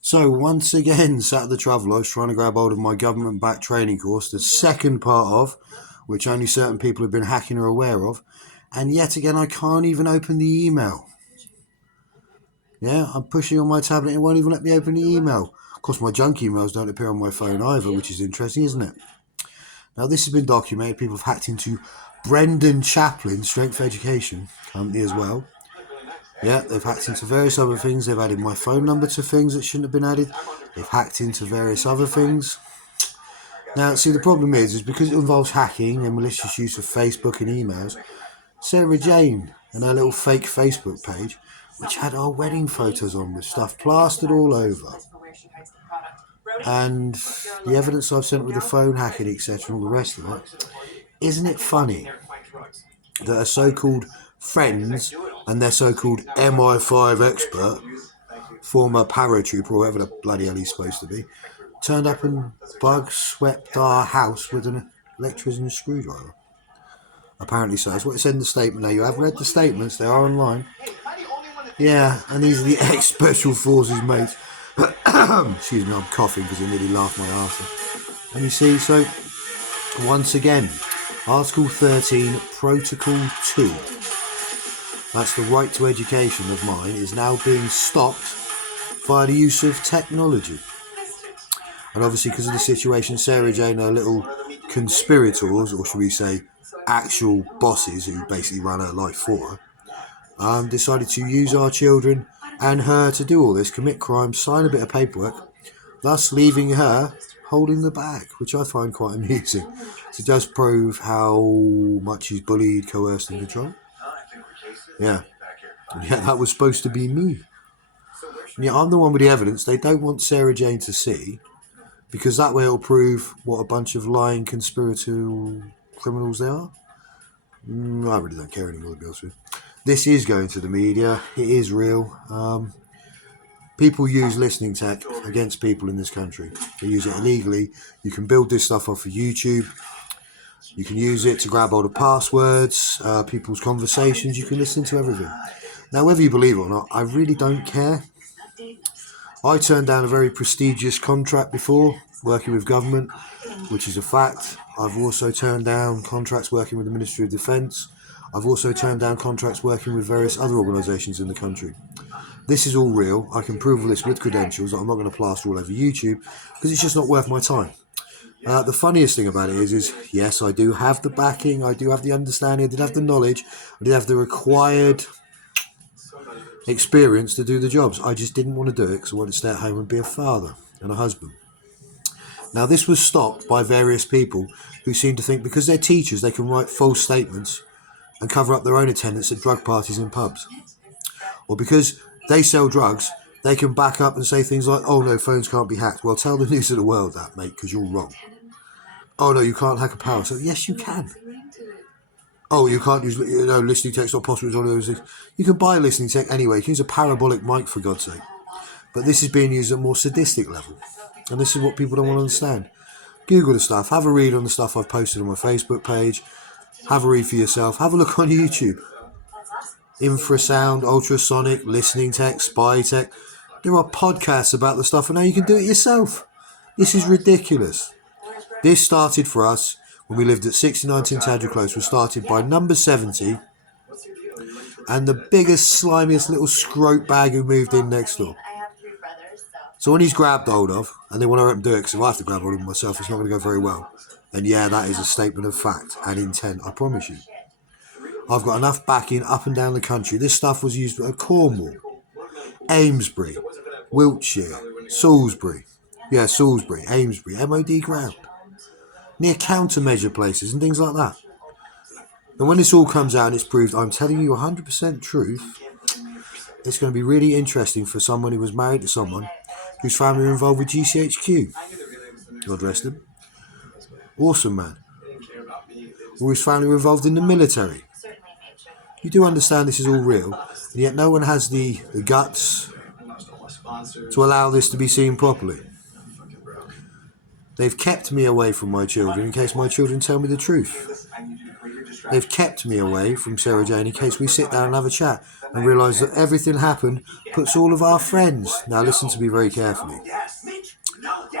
So once again, sat at the Travelodge trying to grab hold of my government-backed training course, the second part of which only certain people who've been hacking are aware of, and yet again I can't even open the email. Yeah, I'm pushing on my tablet, it won't even let me open the email. Of course, my junk emails don't appear on my phone either, which is interesting, isn't it? Now, this has been documented. People have hacked into Brendan Chaplin, Strength Education company as well. Yeah, they've hacked into various other things. They've added my phone number to things that shouldn't have been added. They've hacked into various other things. Now, see, the problem is because it involves hacking and malicious use of Facebook and emails, Sarah Jane and her little fake Facebook page, which had our wedding photos on with stuff plastered all over, and the evidence I've sent with the phone hacking, etc., and all the rest of it, isn't it funny that a so-called friends and their so-called MI5 expert, former paratrooper, or whatever the bloody hell he's supposed to be, turned up and bug swept our house with an electrician and screwdriver? Apparently so. That's what it said in the statement. Now, you have read the statements. They are online. Yeah, and these are the ex-Special Forces mates. Excuse me, I'm coughing because I nearly laughed my arse off. And you see, so, once again, Article 13, Protocol 2. That's the right to education of mine is now being stopped via the use of technology. And obviously, because of the situation, Sarah Jane and her little conspirators, or should we say actual bosses who basically run her life for her, decided to use our children and her to do all this, commit crimes, sign a bit of paperwork, thus leaving her holding the bag, which I find quite amusing. It does prove how much she's bullied, coerced and controlled. Yeah, that was supposed to be me. And yeah, I'm the one with the evidence they don't want Sarah Jane to see, because that way it'll prove what a bunch of lying conspiratorial criminals they are. I really don't care anymore, to be honest with you. This is going to the media. It is real. People use listening tech against people in this country. They use it illegally. You can build this stuff off of YouTube. You can use it to grab hold of passwords, people's conversations. You can listen to everything. Now, whether you believe it or not, I really don't care. I turned down a very prestigious contract before, working with government, which is a fact. I've also turned down contracts working with the Ministry of Defence. I've also turned down contracts working with various other organisations in the country. This is all real. I can prove all this with credentials that I'm not going to plaster all over YouTube because it's just not worth my time. The funniest thing about it is yes, I do have the backing, I do have the understanding, I did have the knowledge, I did have the required experience to do the jobs. I just didn't want to do it because I wanted to stay at home and be a father and a husband. Now, this was stopped by various people who seem to think because they're teachers they can write false statements and cover up their own attendance at drug parties and pubs. Or because they sell drugs, they can back up and say things like, oh no, phones can't be hacked. Well, tell the news of the world that, mate, because you're wrong. Oh no, you can't hack a power. So yes, you can. Oh, you can't use listening tech's not possible. All those things. You can buy listening tech anyway. You can use a parabolic mic for God's sake. But this is being used at a more sadistic level. And this is what people don't want to understand. Google the stuff. Have a read on the stuff I've posted on my Facebook page. Have a read for yourself. Have a look on YouTube. Infrasound, ultrasonic, listening tech, spy tech. There are podcasts about the stuff and now you can do it yourself. This is ridiculous. This started for us when we lived at 69 Tintagel Close. Was started by number 70 and the biggest, slimiest little scrote bag who moved in next door. So when he's grabbed hold of, and they want to let him do it, because if I have to grab hold of him myself, it's not going to go very well, then yeah, that is a statement of fact and intent, I promise you. I've got enough backing up and down the country. This stuff was used at Cornwall, Amesbury, Wiltshire, Salisbury, Amesbury, MOD ground, near countermeasure places and things like that. And when this all comes out and it's proved I'm telling you 100% truth, it's going to be really interesting for someone who was married to someone whose family were involved with GCHQ. God rest him. Awesome man. Or whose family were involved in the military. You do understand this is all real, and yet no one has the guts to allow this to be seen properly. They've kept me away from my children in case my children tell me the truth. they've kept me away from Sarah Jane in case we sit down and have a chat and realise that everything happened puts all of our friends. Now listen to me very carefully.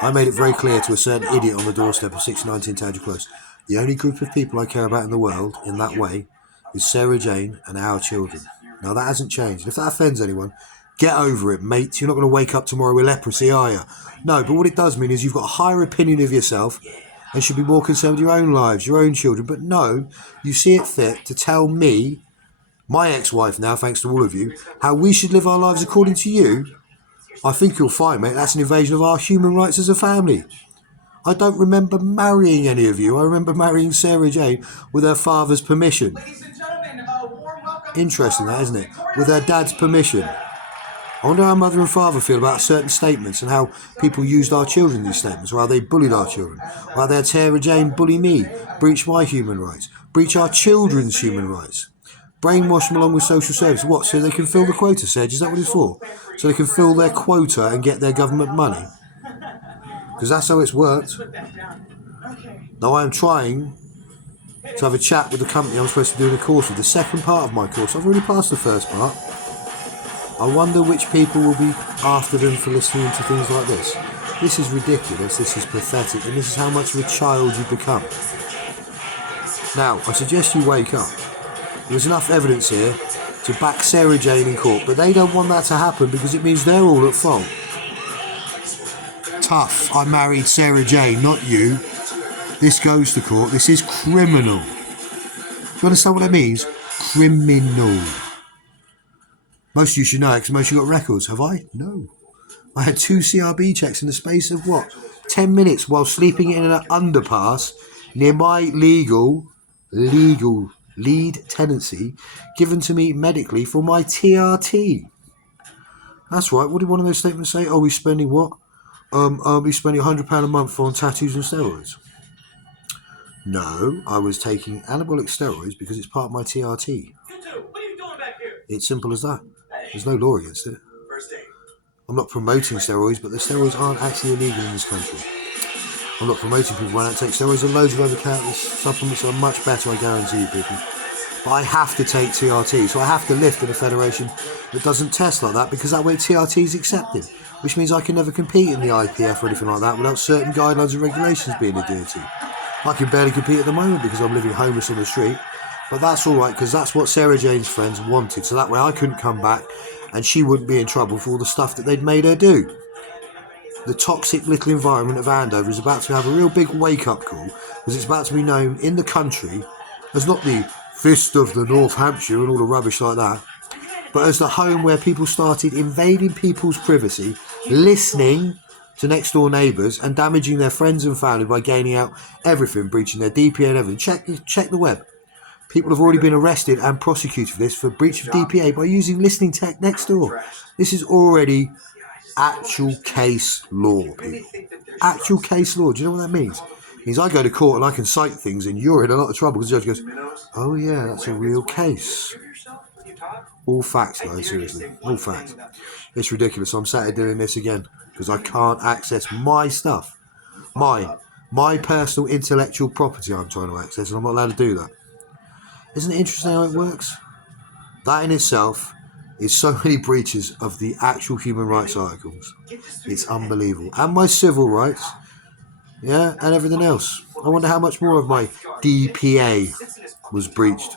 I made it very clear to a certain idiot on the doorstep of 619 Tadger Close. The only group of people I care about in the world in that way is Sarah Jane and our children. Now that hasn't changed. If that offends anyone, get over it, mate. You're not going to wake up tomorrow with leprosy, are you? No, but what it does mean is you've got a higher opinion of yourself and should be more concerned with your own lives, your own children. But no, you see it fit to tell me, my ex-wife now, thanks to all of you, how we should live our lives according to you. I think you'll find, mate, that's an invasion of our human rights as a family. I don't remember marrying any of you. I remember marrying Sarah Jane with her father's permission. Interesting that, isn't it? With her dad's permission. I wonder how mother and father feel about certain statements and how people used our children in these statements, or how they bullied our children, or how they had Sarah Jane bully me, breach my human rights, breach our children's human rights, brainwash them along with social service. What, so they can fill the quota, Serge? Is that what it's for? So they can fill their quota and get their government money? Because that's how it's worked. Now I am trying to have a chat with the company I'm supposed to do in a course with. The second part of my course, I've already passed the first part. I wonder which people will be after them for listening to things like this. This is ridiculous, this is pathetic, and this is how much of a child you become. Now, I suggest you wake up. There's enough evidence here to back Sarah Jane in court, but they don't want that to happen because it means they're all at fault. Tough, I married Sarah Jane, not you. This goes to court, this is criminal. Do you understand what that means? Criminal. Most of you should know it because most of you got records. Have I? No. I had 2 CRB checks in the space of what? 10 minutes while sleeping in an underpass near my legal lead tenancy given to me medically for my TRT. That's right. What did one of those statements say? Oh, we're spending what? We're spending £100 a month on tattoos and steroids. No, I was taking anabolic steroids because it's part of my TRT. You two, what are you doing back here? It's simple as that. There's no law against it. I'm not promoting steroids, but the steroids aren't actually illegal in this country. I'm not promoting people who don't take steroids, and loads of other countless supplements are much better, I guarantee you, people. But I have to take TRT, so I have to lift in a federation that doesn't test like that, because that way TRT is accepted, which means I can never compete in the IPF or anything like that without certain guidelines and regulations being adhered to. I can barely compete at the moment because I'm living homeless on the street. But that's alright, because that's what Sarah Jane's friends wanted. So that way I couldn't come back and she wouldn't be in trouble for all the stuff that they'd made her do. The toxic little environment of Andover is about to have a real big wake-up call, because it's about to be known in the country as not the fist of the North Hampshire and all the rubbish like that, but as the home where people started invading people's privacy, listening to next door neighbours and damaging their friends and family by gaining out everything, breaching their DPA and everything. Check the web. People have already been arrested and prosecuted for this, for breach of DPA, by using listening tech next door. This is already actual case law, people. Actual case law. Do you know what that means? It means I go to court and I can cite things and you're in a lot of trouble, because the judge goes, oh yeah, that's a real case. All facts, guys, seriously. All facts. It's ridiculous. I'm sat here doing this again because I can't access my stuff. My personal intellectual property I'm trying to access, and I'm not allowed to do that. Isn't it interesting how it works? That in itself is so many breaches of the actual human rights articles. It's unbelievable. And my civil rights, yeah, and everything else. I wonder how much more of my DPA was breached.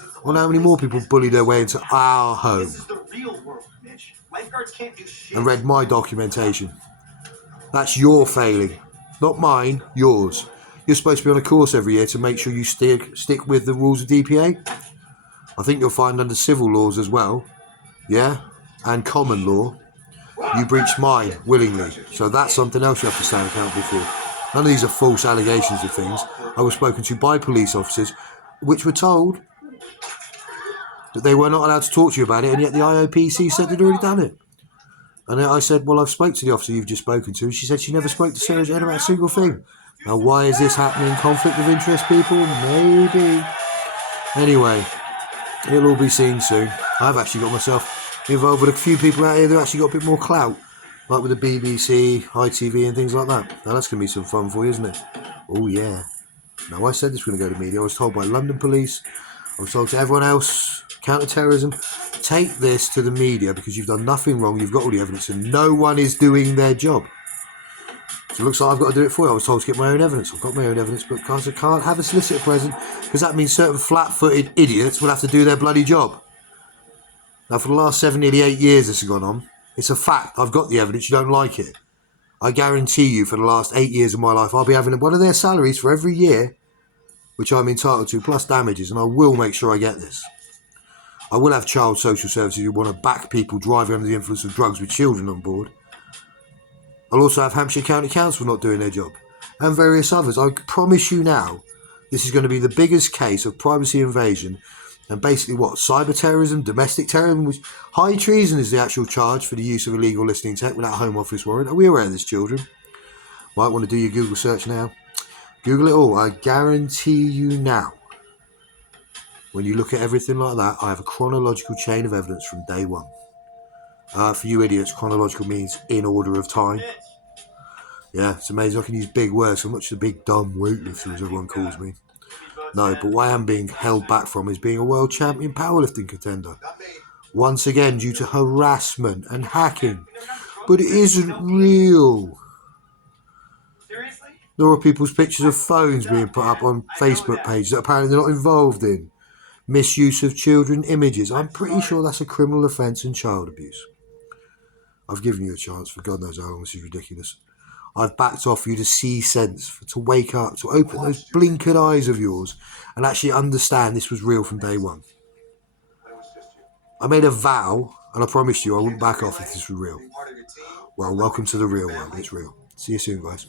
I wonder how many more people bullied their way into our home and read my documentation. That's your failing, not mine, yours. You're supposed to be on a course every year to make sure you stick with the rules of DPA. I think you'll find under civil laws as well, yeah, and common law, you breached mine willingly. So that's something else you have to stand accountable for. None of these are false allegations of things. I was spoken to by police officers, which were told that they were not allowed to talk to you about it, and yet the IOPC said they'd already done it. And I said, well, I've spoke to the officer you've just spoken to. She said she never spoke to Sarah Jane about a single thing. Now, why is this happening? Conflict of interest, people? Maybe. Anyway, it'll all be seen soon. I've actually got myself involved with a few people out here that actually got a bit more clout, like with the BBC, ITV and things like that. Now, that's going to be some fun for you, isn't it? Oh, yeah. Now, I said this was going to go to media. I was told by London police. I was told to everyone else, counter-terrorism, take this to the media because you've done nothing wrong. You've got all the evidence and no one is doing their job. So it looks like I've got to do it for you. I was told to get my own evidence. I've got my own evidence, but guys, I can't have a solicitor present because that means certain flat-footed idiots will have to do their bloody job. Now, for the last 7, nearly 8 years this has gone on, it's a fact. I've got the evidence. You don't like it. I guarantee you for the last 8 years of my life, I'll be having one of their salaries for every year, which I'm entitled to, plus damages, and I will make sure I get this. I will have child social services who want to back people driving under the influence of drugs with children on board. I'll also have Hampshire County Council not doing their job, and various others. I promise you now, this is going to be the biggest case of privacy invasion and basically what? Cyber terrorism, domestic terrorism, which high treason is the actual charge for the use of illegal listening tech without a Home Office warrant. Are we aware of this, children? Might want to do your Google search now. Google it all. I guarantee you now, when you look at everything like that, I have a chronological chain of evidence from day one. For you idiots, chronological means in order of time. Yeah, it's amazing. I can use big words. So much the big dumb weightlifter, as everyone calls me. No, but what I am being held back from is being a world champion powerlifting contender. Once again, due to harassment and hacking. But it isn't real. There are people's pictures of phones being put up on Facebook pages that apparently they're not involved in. Misuse of children images. I'm pretty sure that's a criminal offence and child abuse. I've given you a chance for God knows how long. This is ridiculous. I've backed off for you to see sense, to wake up, to open those blinkered eyes of yours and actually understand this was real from day one. I made a vow and I promised you I wouldn't back off if this was real. Well, welcome to the real world. It's real. See you soon, guys.